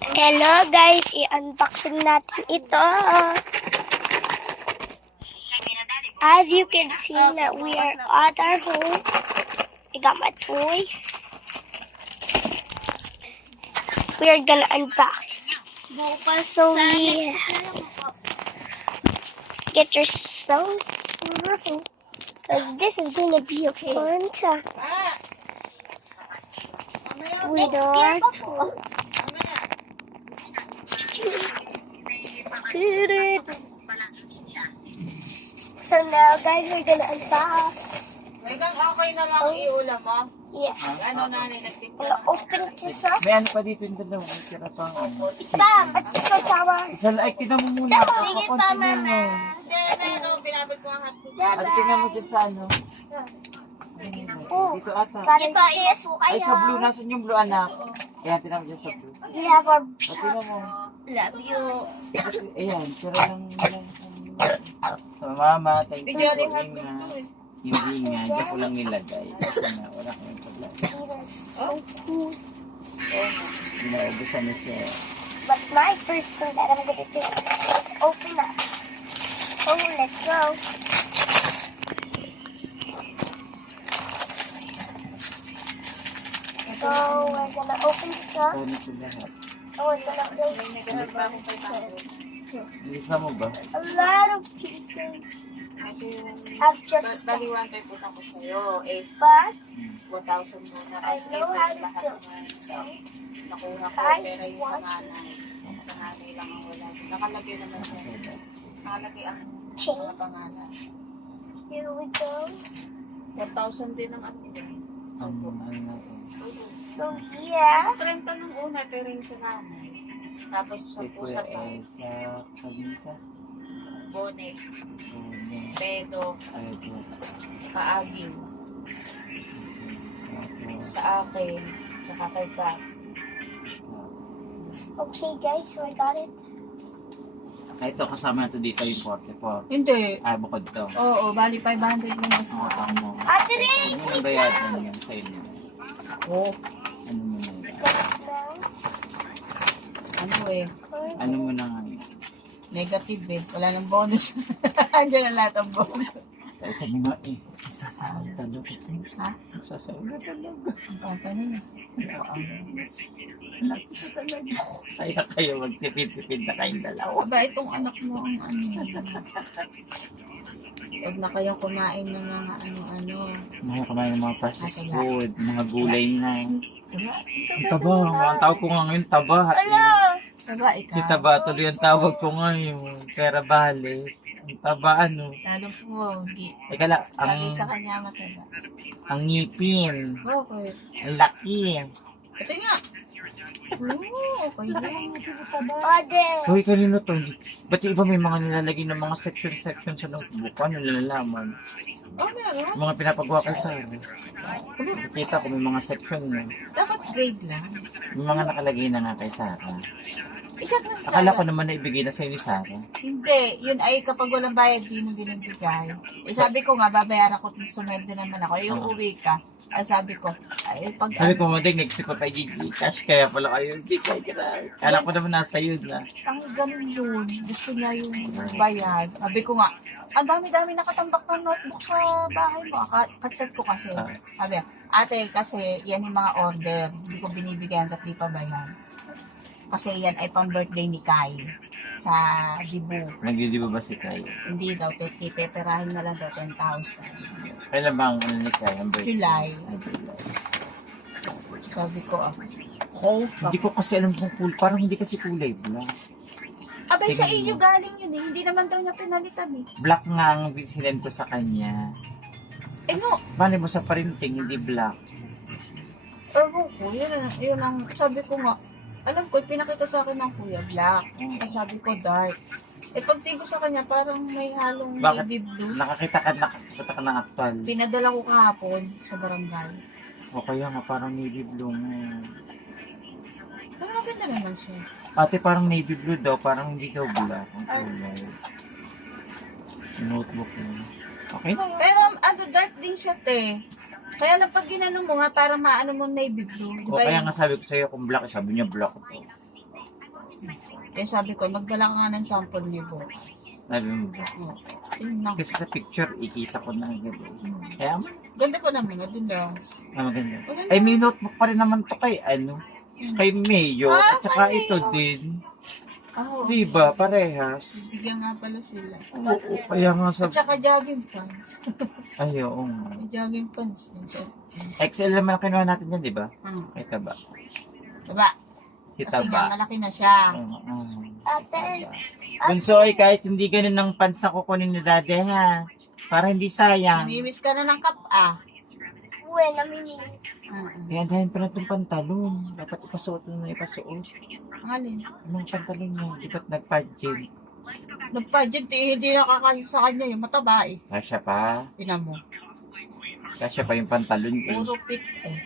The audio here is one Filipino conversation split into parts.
Hello guys, i-unboxing natin ito. As you can see that we are at our home. I got my toy. We are gonna unbox. So yeah. Get yourself ready, because this is gonna be a fun time. With our toy. So now guys, we're gonna unbox. Okay na lang iulam mo? Yeah. Ano na, nagtimpla We'll open this up. May ano pa dito yung dalawa. May tira pang ano. Bam! At ito tawa. Isa lang. Ay, tingnan mo muna. Sige pa, mama. Hindi, meron. Pinabot ko ang hotdog. At tingnan mo dyan sa ano. Oh, Dito ata. parang this. Ay, sa blue. Nasaan yung blue, anak? Ayan, tingnan mo dyan sa blue. We have our At tingnan mo. love you. Kasi, ayan, tira lang. Sa mama, thank you Bigyan po. rin hotdog to eh. Hindi nga, hindi ko lang nilagay. Kasi na, wala kang problema. These are so cool. Ginaubusan na siya. But my first thing that I'm gonna do is open up. Oh, let's go. So we're gonna open this up. Kaya na sila lahat. Oh, we're gonna open Meron pa akong 500. Isa mo ba? a lot of pieces. Ito yung... I've just Bali 1,500 punta ko sa'yo. but 4,000 muna. I Kasi know how to lahat do na it. So nakuha ko. Guys, Pero yung watch sa nanay. Sa nanay lang ang wala. Nakalagay naman siya. Nakalagay ang Chain. mga pangalan. here we go. 4,000 din ang ano. Ang ano natin. So yeah. Sa 30 nung una, pero yung sa nanay. Tapos sa Si pusa Kuya pa. Elsa, Kabisa. Bonet, Bune. pedo, Ay, ito. paaging. Tapos, Sa akin. Saka kay Pat. Okay guys, so I got it. ito kasama na ito dito yung 44. Hindi. Ah, bukod to. Oo, bali 500 lang mas Ang utang mo. Ate Ray, Ano mo bayadan yan sa inyo? Oo. Ano mo na yun? now. Ano eh. Ano mo na nga yun? Negative eh. Wala nang bonus. Andiyan na lahat ang bonus. Kaya kami nga eh. Nagsasahod talaga. Ha? Nagsasahod na talaga. Ang papa na yun. Kaya kayo magtipid-tipid na kayong dalawa. Aba, itong anak mo ang ano. Huwag na kayong kumain ng mga ano-ano. Mga kumain ng mga processed food, mga gulay na. Diba? Ang taba, ang tawag ko nga ngayon, taba. Diba ikaw? Si taba tuloy ang tawag ko ngayon. Pera bales. Ang taba ano. Lalo pogi. Teka lang, Lagi sa kanya mataba. ang ngipin. Okay. Ang laki. Ito nga. Oo, okay lang. Ate. Hoy, kanino to? Ba't yung iba may mga nilalagay ng mga section-section sa notebook? Ano nalalaman? Oh, meron. Mga pinapagawa kay Sarah. Kita ko may mga section na. Dapat grade lang. May mga nakalagay na nga kay Sarah. Ikat na sa Akala ko naman na ibigay na sa'yo ni Sarah. Hindi, yun ay kapag walang bayad, di mo binibigay. Eh sabi ko nga, babayaran ko kung sumweldo naman ako. Yung uwi ka, ay sabi ko, ay pag Sabi ko mo din, next ko tayo cash kaya pala kayo. Sikay ka na. Akala ko naman nasa yun na. ang ganun yun, gusto niya yung bayad. Sabi ko nga, ang dami-dami nakatambak ng notebook sa bahay mo. Kachat ko kasi. Sabi, ate, kasi yan yung mga order. Hindi ko binibigay hanggat di pa bayad. Kasi yan ay pang birthday ni Kai sa Dibu. Nagdidiba ba si Kai? Hindi daw, peperahin na lang daw 10,000. Kailan ba ang ano ni Kai? Ang birthday? July. Ay, July. Sabi ko, Hindi ko kasi alam kung cool. Parang hindi kasi kulay black. abay sa Tingnan iyo mo. galing yun eh. Hindi naman daw niya pinalitan eh. Black nga ang sinend ko sa kanya. Eh no, Bali mo sa printing, hindi black. ewan ko, yun ang, sabi ko nga, alam ko, pinakita sa akin ng kuya, black. Tapos sabi ko, dark. Eh pag tingko sa kanya, parang may halong Bakit? navy blue. Nakakita ka ng actual. Pinadala ko kahapon sa barangay. O kaya nga parang navy blue nga. Pero maganda naman siya. Ate parang navy blue daw, parang hindi daw black. Ang kulay. Yung notebook mo. Okay na yan. Pero ano, dark din siya, te. Kaya lang pag ginano mo nga, parang maano mo navy blue. Di O ba kaya yun? nga sabi ko sa'yo kung black, sabi niya black ito. Eh sabi ko, magdala ka nga ng sample ni Bo. Narinig mo ba? Oh, yun lang. Kasi sa picture, ikita ko na agad eh. Kaya, Ganda ko naman, doon lang. maganda. Maganda. Ay, may notebook pa rin naman to kay, kay Mayo. At saka ito din. Oh, Diba, parehas. bigyan nga pala sila. Oo, kaya nga sa... At saka jogging pants. Ay, oo nga. May jogging pants. XL naman ang kinuha natin yan, di ba? Ay, taba. Diba? Si Kasi nga, taba. malaki na siya. Ate, Bunso, ay kahit hindi ganun ng pants na kukunin ni Daddy, ha? Para hindi sayang. Namimiss ka na ng kap, uwe, naminis. Kaya dahil pala itong pantalon. Dapat ipasuot na ipasuot. Ang alin? Anong pantalon niya? Di ba't nagpa-gym? Nag-budget hindi nakakasya sa kanya yung mataba eh. Kasya pa. Tinan mo. Kasya pa yung pantalon eh. Puro fit eh.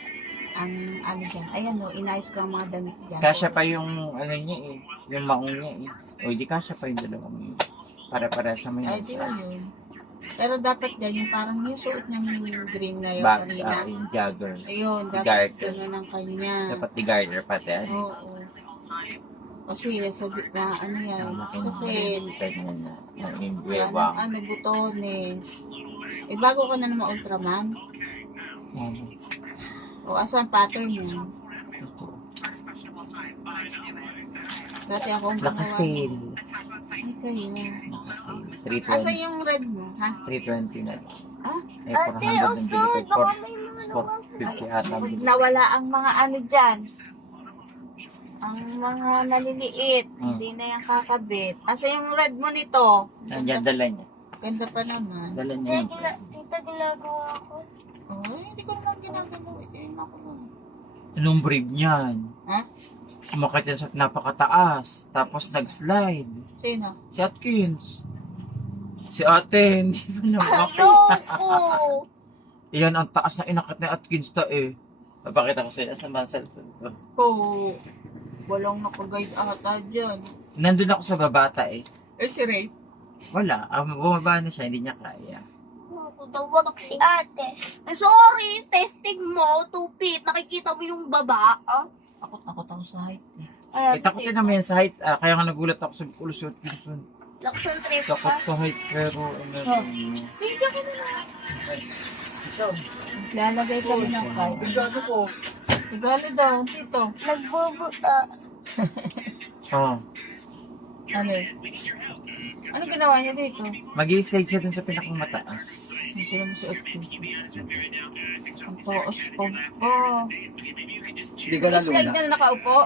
Ang ano dyan. Ayan o, inayos ko ang mga damit dyan. Kasya pa yung ano niya eh. Yung maong niya eh. O di kasya pa yung dalawang yun. Para sa may Ay, di ba yun? Pero dapat yan, yung parang yung suot ng green na yun bag, kanina. yung jogger. Ayun, dapat Garter. gano'n ang kanya. Dapat di garter pati. Oo. Kasi sabi na ano yan, sakit. Ganyan na. Yung Yan, bewang. ano, butones. Eh, bago ka na naman Ultraman. O, asan pattern mo? Dati akong Nakasale. Ay, kaya. Nakasale. Asan yung red mo, ha? 320 na. Ah? Eh, Ate, 400 usod, ang baka bili may ko. mga 450 ata ang bili ko. Nawala ang mga ano dyan. Ang mga naliliit. Hindi na yung kakabit. Asan yung red mo nito? Nandiyan, dala niya. Ganda pa naman. Dala niya yun. Tita, ginagawa ko. Oh, hindi ko naman ginagano. Ito yung ako nun. Anong brave niyan? Ha? Sumakit yan sa napakataas. Tapos nag-slide. Sino? Si Atkins. Si ate, hindi mo na makakita. Ayoko. Iyan ang taas na inakit na Atkins ta eh. Papakita ko sa'yo sa mga cellphone ko. Oh, walang nakaguide ata dyan. Nandun ako sa babata eh. Eh, si Ray? Wala. Bumaba na siya, hindi niya kaya. Ako daw wag si ate. Ay, sorry, testing mo, 2 feet. Nakikita mo yung baba. Ah? Takot ako sa height eh. Ayan, Eh, takot din naman yan sa height. Kaya nga nagulat ako sa ulo si Atkins. Lakson trip Takot ka. sa height pero Sige ka na lang. Lalagay ka rin ng card. Regalo ko. Regalo daw, tito. Nagbubuta. Oh. Ano? Ano ginawa niya dito? Mag-i-slide siya dun sa pinakang mataas. Hindi naman si Ate. Ang taas pa ba? Hindi ka na Slide luna. na nakaupo.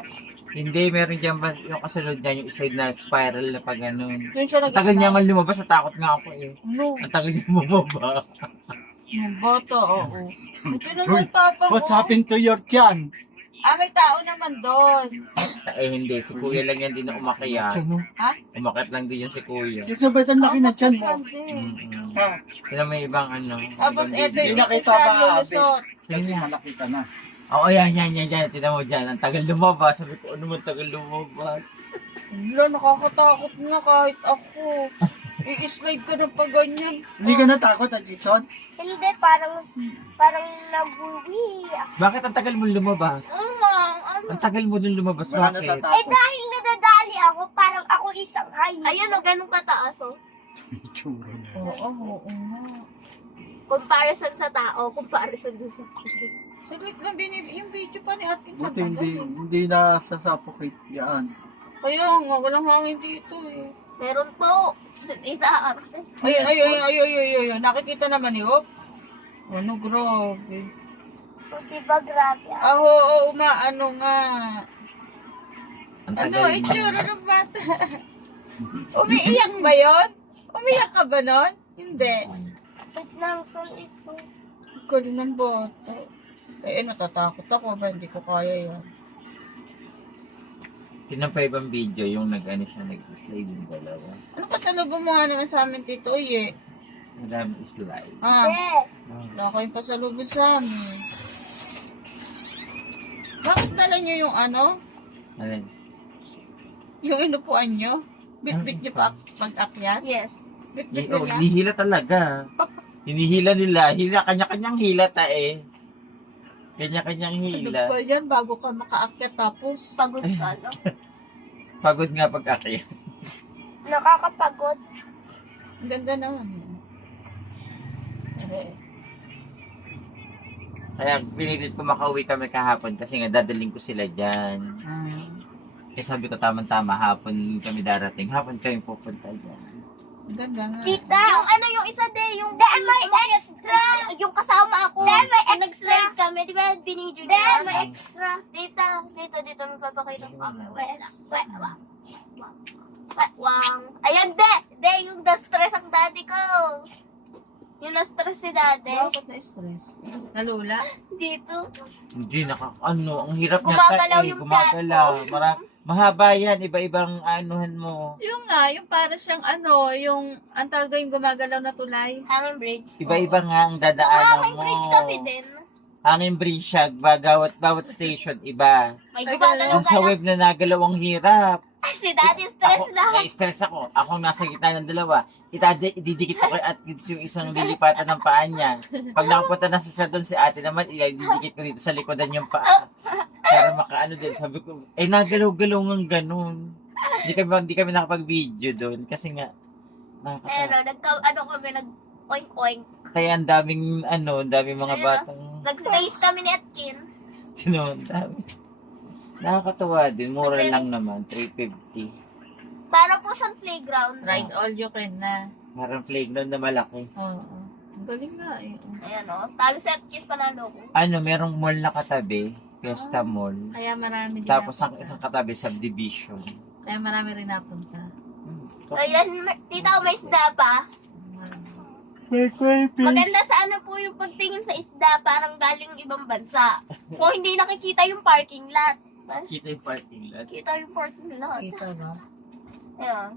Hindi, meron dyan ba yung kasunod niya, yung slide na spiral na pag ganun. Doon siya Ang tagal niya nga lumabas, natakot nga ako eh. Ano? Ang tagal niya bumaba. Yung bata, oo. Ito naman tapang. What's oh. happened to your tiyan? Ah, may tao naman doon. Eh hindi, si kuya lang yan din na umakyat. Ano? Ha? Umakyat lang din yan si kuya. Yung sabay ang laki na tiyan mo. Mm-mm. Ah, Sila may ibang ano. Tapos ibang eto video. Hindi yung nakita isa ba, lulusot. kasi malaki ka na. Oo, yan. Tinan mo dyan. Ang tagal lumabas. Sabi ko, ano man tagal lumabas. Wala, nakakatakot na kahit ako. I-slide ka na pa ganyan. Hindi ka natakot, Adison? Hindi, parang nag-uwi. Bakit ang tagal mo lumabas? Ano? Ang tagal mo dun lumabas. Baka Bakit? Eh natatakot. dahil nadadali ako, parang ako isang hay. Ayun o, ganun kataas o. Itsura na. Oo nga. Comparison sa tao, comparison dun sa kid. Saglit lang, yung video pa ni Atkins sa Buti hindi na sasuffocate yan. Kaya nga, walang hangin dito eh. Meron po. Isa arte. Ayun. Nakikita naman ni Hop. Ano, grabe. Kasi ba grabe ah. Oo, umaano nga. Ang Ano, tagal mo. itsura ng bata. Umiiyak ba yun? Umiiyak ka ba nun? Hindi. Wait lang, son ito. Galing ng bata. Eh, natatakot ako ba? Hindi ko kaya yan. Tinan pa ibang video yung nag-ano siya, nag-slide yung dalawa. Ano ka sa lubong mo nga naman sa amin, Tito? Uy, Madami slide. Ah, Eh, wala kayong pasalubong sa amin. Bakit dala nyo yung ano? Alin? Yung inupuan nyo? Bit-bit nyo pa pag-akyat? yes. Bit-bit nyo na? Hinihila talaga. Hinihila nila. Kanya-kanyang hila ta eh. Kanya-kanyang Ano hila. ba yan bago ka makaakyat tapos? Pagod ka, no? Pagod nga pag-akyat. Nakakapagod. Ang ganda naman. Kaya pinilit ko makauwi kami kahapon kasi nga dadaling ko sila dyan. Kaya sabi ko tamang-tama, hapon kami darating. Hapon kami pupunta dyan. Ang ganda nga. Tita, Yung isa yung may extra. yung kasama ako. Dahil may Nung extra. nag-slide kami, di ba binidyo Dahil niya? may extra. Dito, may papakita ko kami. Wang. Ayan, de, yung na-stress ang daddy ko. Yung na-stress si daddy. Bakit na-stress? Nalula? Dito. Hindi, ang hirap Gumagalaw niya yung gumagalaw. plato. Mahaba yan, iba-ibang anuhan mo. Yung nga, yung para siyang yung ang tawag yung gumagalaw na tulay. Hanging bridge. Iba-iba nga ang dadaanan Hanging mo. bridge kami din. Hanging bridge siya, bawat station, iba. May Ay, gumagalaw Yung sa ka web na nagalaw ang hirap. Si daddy stress na. Na-stress ako. Ako nasa gitna ng dalawa. Ididikit ko kay Atkins yung isang lilipatan ng paa niya. Pag nakapunta na sa doon si ate naman, ididikit ko dito sa likodan yung paa. Para makaano din. Sabi ko, nagalaw-galaw ng ganun. Hindi kami nakapag-video doon. Kasi nga, Kami nag-oink-oink. Kaya ang daming mga Ayun, batang, Nag-space kami ni Atkins. ang dami. Nakakatawa din. Mura lang naman. 350. Para po siyang playground. Ride all you can na. Parang playground na malaki. Oo. Ang galing nga eh. Ayan o. Talo si Atkins panalo ko. Merong mall na katabi. Fiesta Mall. Kaya marami din Tapos ang napunta. isang katabi, subdivision. Kaya marami rin napunta. Ayan, tita, may isda pa. Maganda sa po yung pagtingin sa isda, parang galing ibang bansa. Kung hindi nakikita yung parking lot. Kita yung parking lot. Kita yung parking lot. Kita ba? Ayan.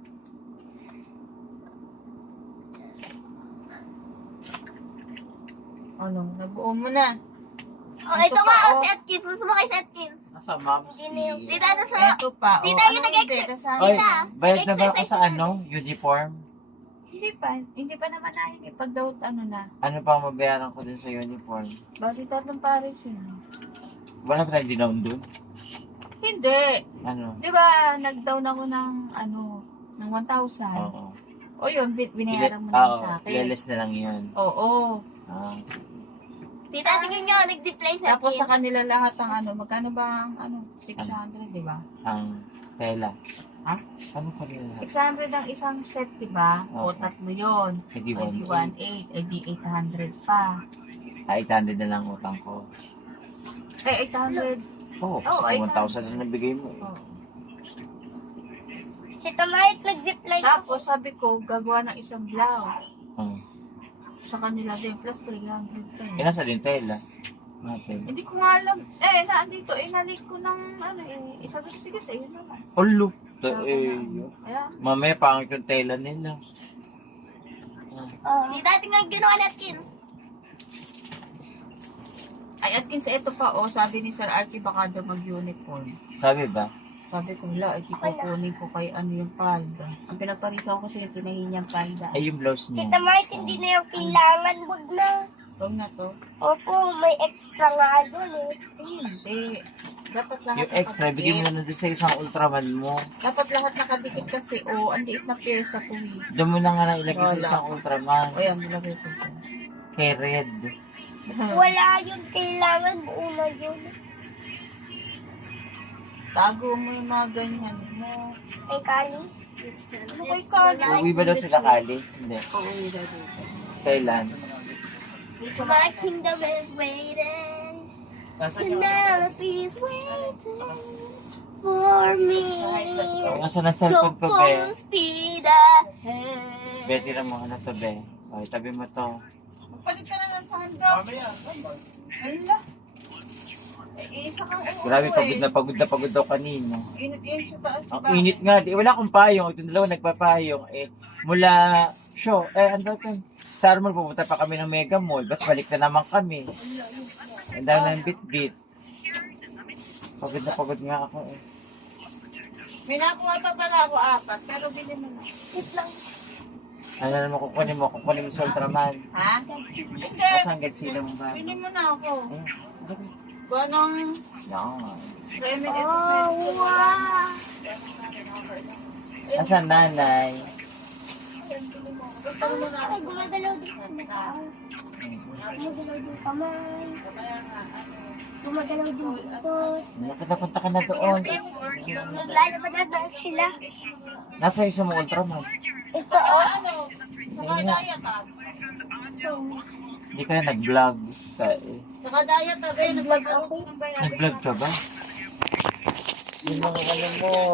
Ano? Nabuo mo na. Oh, Ito ito pa, nga, oh. si Atkins. Gusto mo kay si Atkins. Nasa Mamsi. Tita, ano sa... Ito pa. Tita, yung nag-exercise. Tita, sa Oy, Tita, bayad na ba ako nag-exercise sa na. uniform? Hindi pa naman nahin pag daw na. Ano pa ang mabayaran ko dun sa uniform? Bakit tatlong pares yun? Wala ba tayong dinaon dun? Hindi. Ano? Di ba, nag-down ako ng ng 1,000. Oo. O yun, binayaran mo na sa akin. Ilaless na lang yun. Oo. Ah. Tita, tingin nyo, nag-zipline si Tapos sa Atkins. kanila lahat ang magkano ba ang 600, di ba? Ang tela. Ha? Ano pa rin? 600 ang isang set, di ba? O Okay. tatlo yun. Hindi O di 1,800, eh di 800 pa. 800 na lang utang ko. Eh, 800. Oo, Oh, kasi 1,000 800. na nabigay mo. Oh. Si Tamait nag-zipline. Tapos sabi ko, gagawa ng isang blouse. Hmm. Sa kanila din, plus 300 pa eh. Nasa din tela. Natin. Hindi ko nga alam. Naandito, nalik ko ng sabi ko, sige, sa'yo naman. Ulo. Kaya, Mamaya pangit yung tela nila. Tita, tingnan yung ginawa ni Atkins. ay, Atkins, ito pa, sabi ni Sir Archie, baka daw mag-uniform. Sabi ba? Sabi ko, wala, kukunin ko kay yung palda. Ang pinagparisaw ko siya yung pinahin niyang palda. Ay, yung blouse niya. Tita Mart, hindi na yung kailangan. Wag na. Huwag na to. Opo, may extra nga doon eh. Hindi. Dapat lahat Yung extra, bigyan mo na doon sa isang Ultraman mo. Dapat lahat nakadikit kasi, ang liit na pyesa ko eh. Doon mo na nga na ilagay sa Wala. isang Ultraman. O yan, nilagay ko ito. Kay Red. Wala yung kailangan. Buo na yun. Tago mo yung mga ganyan mo. Ay, Kali. Ano kay Carly? Uwi ba daw sila Kali? Hindi. Uuwi na dito. Kailan? My kingdom is waiting. Penelope's waiting for me. Nasa na So cellphone ko, Be? full speed ahead. Be, tira mo. Ano to, Be? O, itabi mo to. Magpalit ka na lang sa handa. Ayun lang. Isa kang Grabe, pagod na pagod daw kanina. Init yun sa taas. Ang init nga. Di, wala akong payong. Itong dalawa nagpapayong. Mula show. Ano to? Star Mall, pupunta pa kami ng Mega Mall. Bas balik na naman kami. Ang dami ng bit-bit. Pagod nga ako eh. May nakuha pa pala ako 4, pero bili mo na. Wait lang. Ano naman kukunin mo? Kukunin mo sa Ultraman. Ha? Hindi. Nasaan Godzilla mo ba? Bili mo na ako. Ayun. Gawa ng Yan. Remedies Oh, wow. Asan nanay? Ay, gumagalaw din kami. Gumagalaw din kamay. Gumagalaw din dito. Napunta ka na doon. Lalaban na sila. Nasa yung sa mga Ultraman. Ito, Ayun nga. Hindi ka na nag-vlog. Saka diet, nag-vlog ako. Nag-vlog ka ba? Yung mga ano mo.